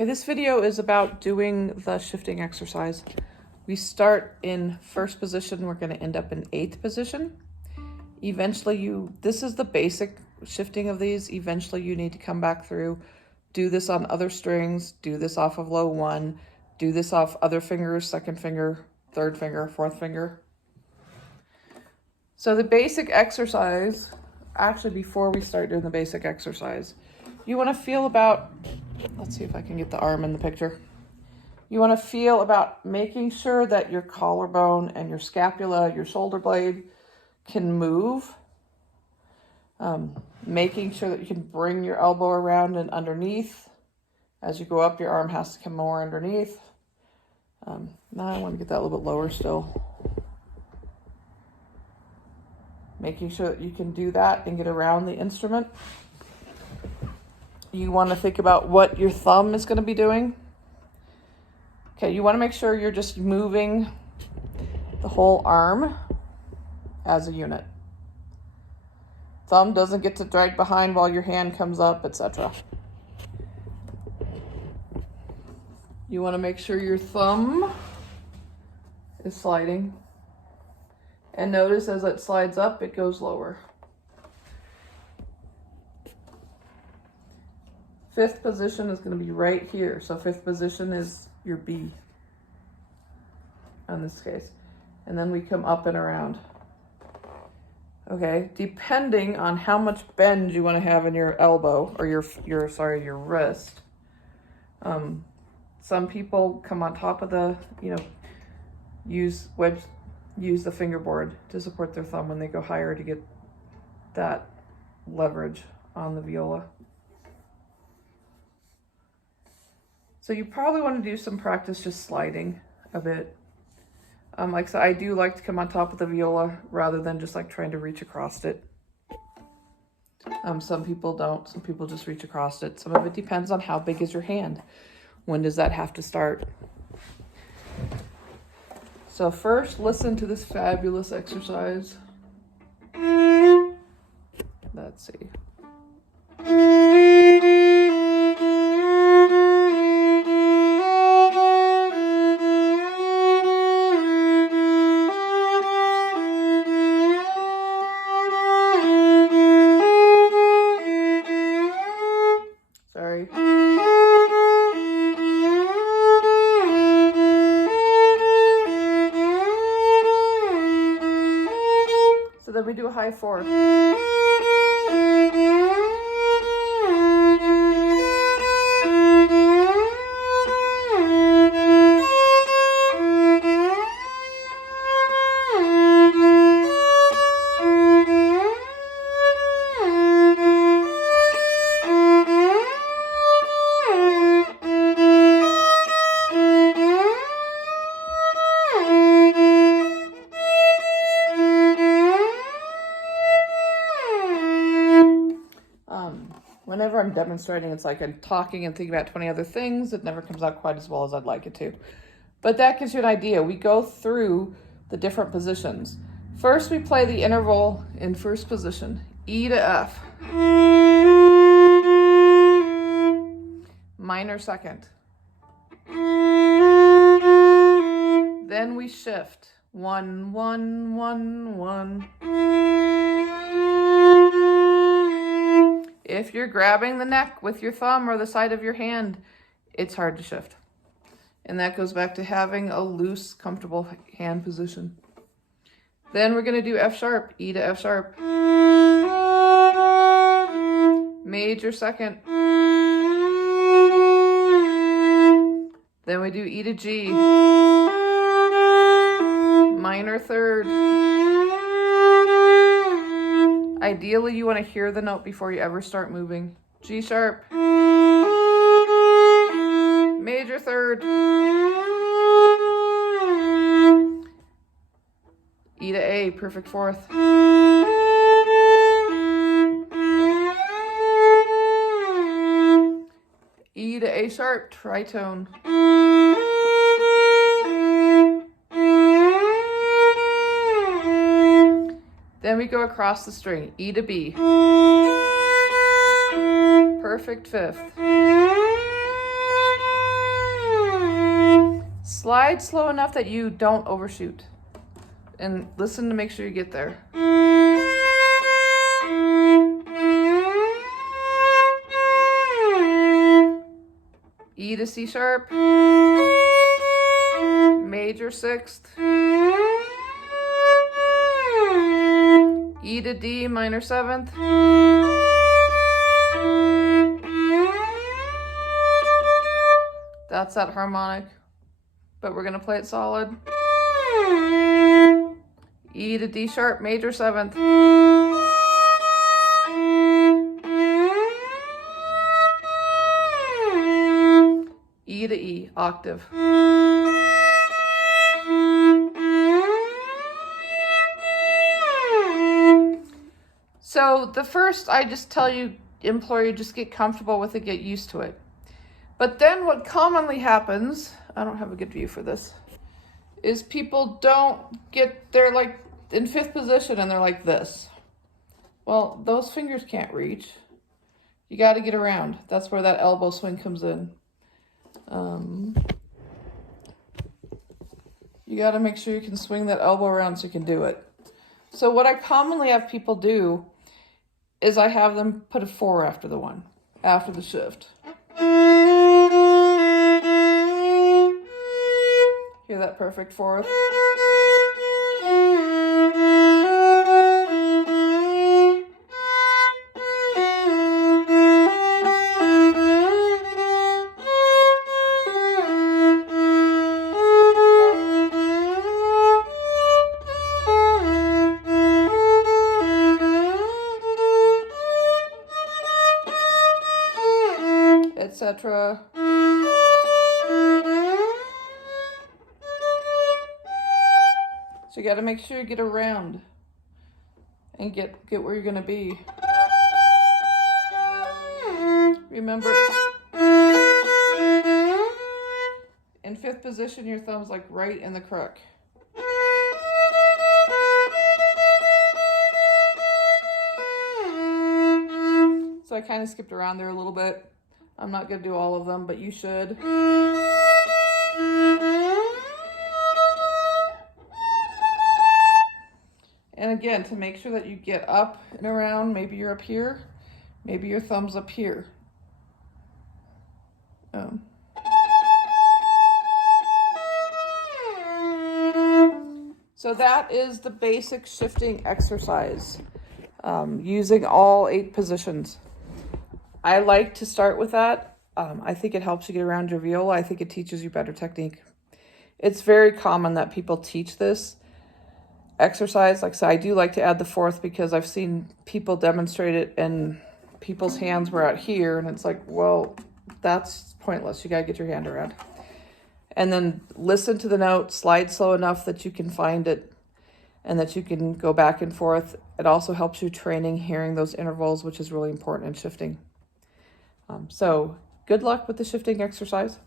Okay, this video is about doing the shifting exercise. We start in first position, we're going to end up in 8th position. Eventually this is the basic shifting of these. Eventually you need to come back through, do this on other strings, do this off of low 1, do this off other fingers, 2nd finger, 3rd finger, 4th finger. So the basic exercise, actually before we start doing the basic exercise, you want to feel about, let's see if I can get the arm in the picture. You want to feel about making sure that your collarbone and your scapula, your shoulder blade can move. Making sure that you can bring your elbow around and underneath. As you go up, your arm has to come more underneath. Now I want to get that a little bit lower still. Making sure that you can do that and get around the instrument. You want to think about what your thumb is going to be doing. Okay, you want to make sure you're just moving the whole arm as a unit. Thumb doesn't get to drag behind while your hand comes up, etc. You want to make sure your thumb is sliding. And notice as it slides up, it goes lower. 5th position is going to be right here. So 5th position is your B in this case. And then we come up and around. Okay, depending on how much bend you want to have in your elbow or your wrist. Some people come on top of the, use the fingerboard to support their thumb when they go higher to get that leverage on the viola. So you probably want to do some practice just sliding a bit. Like I said, I do like to come on top of the viola rather than just like trying to reach across it. Some people don't. Some people just reach across it. Some of it depends on how big is your hand. When does that have to start? So first, listen to this fabulous exercise. Let's see. Sorry. So then we do a high 4th. Whenever I'm demonstrating, it's like I'm talking and thinking about 20 other things. It never comes out quite as well as I'd like it to. But that gives you an idea. We go through the different positions. First, we play the interval in first position, E to F. Minor 2nd. Then we shift. 1, 1, 1, 1. If you're grabbing the neck with your thumb or the side of your hand, it's hard to shift. And that goes back to having a loose, comfortable hand position. Then we're going to do F sharp, E to F sharp. Major 2nd. Then we do E to G. Minor 3rd. Ideally, you want to hear the note before you ever start moving. G sharp. Major 3rd. E to A, perfect 4th. E to A sharp, tritone. Then we go across the string, E to B. Perfect 5th. Slide slow enough that you don't overshoot. And listen to make sure you get there. E to C sharp, major sixth, E to D minor seventh, that's that harmonic, but we're gonna play it solid. E to D sharp major seventh, E to E octave. So the first, I just tell you, implore you, just get comfortable with it, get used to it. But then what commonly happens, I don't have a good view for this, is people they're like in fifth position and they're like this. Well, those fingers can't reach. You got to get around. That's where that elbow swing comes in. You got to make sure you can swing that elbow around so you can do it. So what I commonly have people do is I have them put a 4 after the 1, after the shift. Hear that perfect fourth? Etc. So you got to make sure you get around and get where you're going to be. Remember, in fifth position, your thumb's like right in the crook. So I kind of skipped around there a little bit. I'm not going to do all of them, but you should. And again, to make sure that you get up and around, maybe you're up here, maybe your thumb's up here. So that is the basic shifting exercise, using all 8 positions. I like to start with that. I think it helps you get around your viola. I think it teaches you better technique. It's very common that people teach this exercise. Like I said, I do like to add the 4th because I've seen people demonstrate it and people's hands were out here and it's like, well, that's pointless. You gotta get your hand around. And then listen to the note, slide slow enough that you can find it and that you can go back and forth. It also helps you training, hearing those intervals, which is really important in shifting. So good luck with the shifting exercise.